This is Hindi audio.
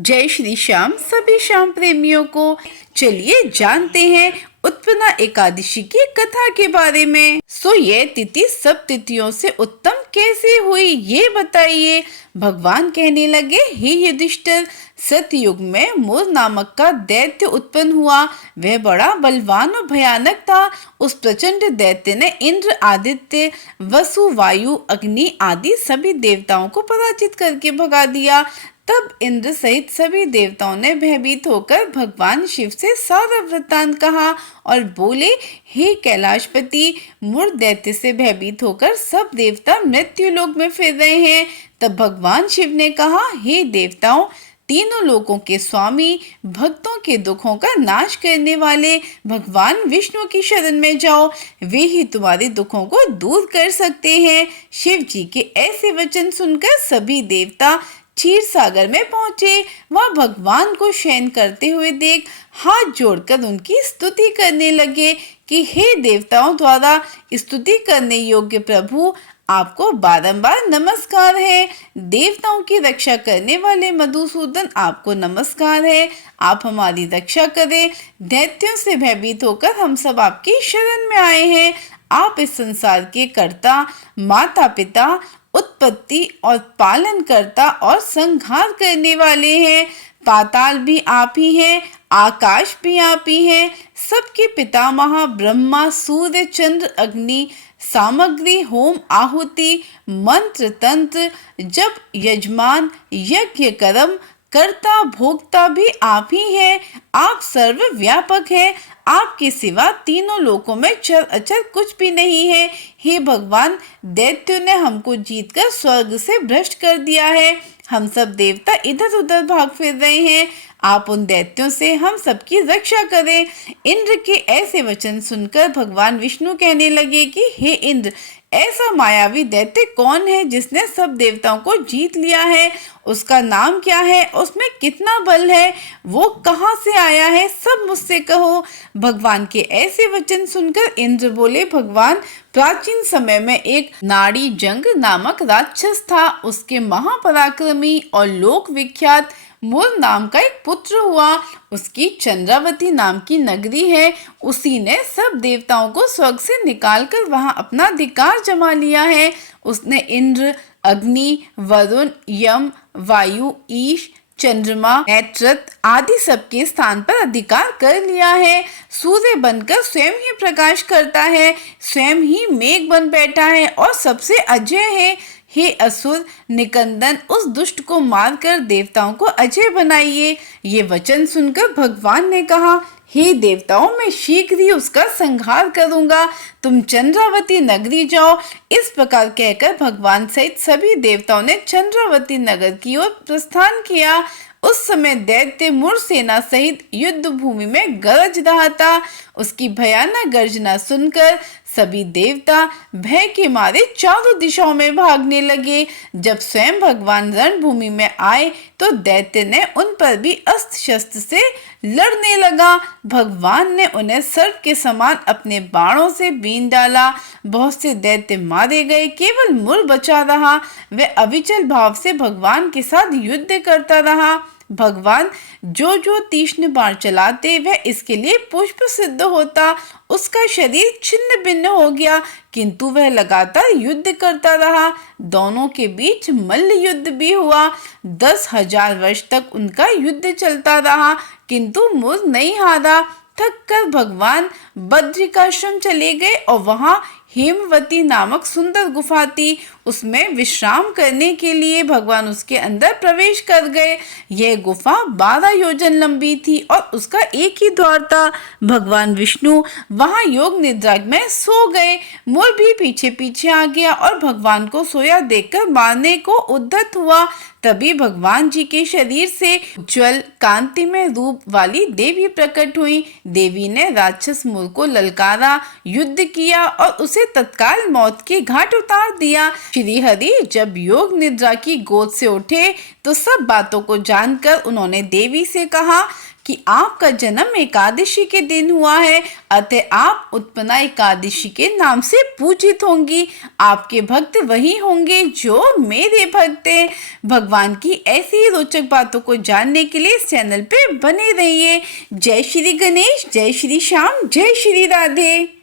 जय श्री श्याम सभी श्याम प्रेमियों को। चलिए जानते हैं उत्पन्ना एकादशी की कथा के बारे में। ये तिथि सब तिथियों से उत्तम कैसे हुई ये बताइए। भगवान कहने लगे, हे युधिष्ठिर, सतयुग में मूर नामक का दैत्य उत्पन्न हुआ। वह बड़ा बलवान और भयानक था। उस प्रचंड दैत्य ने इंद्र, आदित्य, वसु, वायु, अग्नि आदि सभी देवताओं को पराजित करके भगा दिया। तब इंद्र सहित सभी देवताओं ने भयभीत होकर भगवान शिव से सारा वृत्तांत कहा और बोले, हे कैलाशपति, मूर दैत्य से भयभीत होकर सब देवता मृत्यु लोक में फिर रहे हैं। तब भगवान शिव ने कहा, हे देवताओं, तीनों लोकों के स्वामी, भक्तों के दुखों का नाश करने वाले भगवान विष्णु की शरण में जाओ। वे ही तुम्हारे दुखों को दूर कर सकते हैं। शिव जी के ऐसे वचन सुनकर सभी देवता क्षीर सागर में पहुंचे। वहां भगवान को शयन करते हुए देख हाथ जोड़कर उनकी स्तुति करने लगे कि हे देवताओं द्वारा स्तुति करने योग्य प्रभु, आपको बारंबार नमस्कार है। देवताओं की रक्षा करने वाले मधुसूदन, आपको नमस्कार है। आप हमारी रक्षा करें। दैत्यों से भयभीत होकर हम सब आपकी शरण में आए हैं। आप इस संसार के कर्ता, माता पिता, उत्पत्ति और पालन करता और संहार करने वाले हैं। पाताल भी आप ही हैं, आकाश भी आप ही हैं। सबके पितामह ब्रह्मा, सूर्य, चंद्र, अग्नि, सामग्री, होम, आहुति, मंत्र, तंत्र, जप, यजमान, यज्ञ, कर्म, कर्ता, भोक्ता भी आप ही हैं। आप सर्व व्यापक हैं। आपके सिवा तीनों लोकों में चर अचर कुछ भी नहीं है। हे भगवान, दैत्यों ने हमको जीतकर स्वर्ग से भ्रष्ट कर दिया है। हम सब देवता इधर उधर भाग फिर रहे हैं। आप उन दैत्यों से हम सबकी रक्षा करें। इंद्र के ऐसे वचन सुनकर भगवान विष्णु कहने लगे कि हे इंद्र, ऐसा मायावी दैत्य कौन है जिसने सब देवताओं को जीत लिया है? उसका नाम क्या है? उसमें कितना बल है? वो कहाँ से आया है? सब मुझसे कहो। भगवान के ऐसे वचन सुनकर इंद्र बोले, भगवान, प्राचीन समय में एक नाड़ी जंग नामक राक्षस था। उसके महापराक्रमी और लोक विख्यात मूर नाम का एक पुत्र हुआ। उसकी चंद्रावती नाम की नगरी है। उसी ने सब देवताओं को स्वर्ग से निकालकर वहां अपना अधिकार जमा लिया है। उसने इंद्र, अग्नि, वरुण, यम, वायु, ईश, चंद्रमा, नैत्रत आदि सबके स्थान पर अधिकार कर लिया है। सूर्य बनकर स्वयं ही प्रकाश करता है, स्वयं ही मेघ बन बैठा है और सबसे अजय है। हे असुर निकंदन, उस दुष्ट को मारकर देवताओं को अजय बनाइए। ये वचन सुनकर भगवान ने कहा, हे देवताओं, मैं शीघ्र ही उसका संहार करूंगा। तुम चंद्रावती नगरी जाओ। इस प्रकार कहकर भगवान सहित सभी देवताओं ने चंद्रावती नगर की ओर प्रस्थान किया। उस समय दैत्य मूर सेना सहित युद्ध भूमि में गरज रहा था। उसकी भयानक गर्जना सुनकर सभी देवता भय के मारे चारों दिशाओं में भागने लगे। जब स्वयं भगवान रणभूमि में आए तो दैत्य ने उन पर भी अस्त्र शस्त्र से लड़ने लगा। भगवान ने उन्हें सर्प के समान अपने बाणों से बीन डाला। बहुत से दैत्य मारे गए, केवल मूर बचा रहा। वह अविचल भाव से भगवान के साथ युद्ध करता रहा। भगवान जो जो तीक्ष्ण बाण चलाते वह इसके लिए पुष्प सिद्ध होता। उसका शरीर छिन्न भिन्न हो गया, किंतु वह लगातार युद्ध करता रहा। दोनों के बीच मल्ल युद्ध भी हुआ। 10,000 वर्ष तक उनका युद्ध चलता रहा, किंतु मूर नहीं हारा। थक कर भगवान बद्रिकाश्रम चले गए और वहां हेमवती नामक सुंदर गुफा थी। उसमें विश्राम करने के लिए भगवान उसके अंदर प्रवेश कर गए। यह गुफा 12 योजन लंबी थी और उसका एक ही द्वार था। भगवान विष्णु वहां योग निद्रा में सो गए। मूर भी पीछे पीछे आ गया और भगवान को सोया देखकर मारने को उद्यत हुआ। तभी भगवान जी के शरीर से उज्ज्वल कांतिमय रूप वाली देवी प्रकट हुई। देवी ने राक्षस मूर को ललकारा, युद्ध किया और उसे तत्काल मौत के घाट उतार दिया। श्री हरि जब योग निद्रा की गोद से उठे तो सब बातों को जानकर उन्होंने देवी से कहा कि आपका जन्म एकादशी के दिन हुआ है, अतः आप उत्पन्ना एकादशी के नाम से पूजित होंगी। आपके भक्त वही होंगे जो मेरे भक्त हैं। भगवान की ऐसी ही रोचक बातों को जानने के लिए इस चैनल पे बने रहिए। जय श्री गणेश, जय श्री श्याम, जय श्री राधे।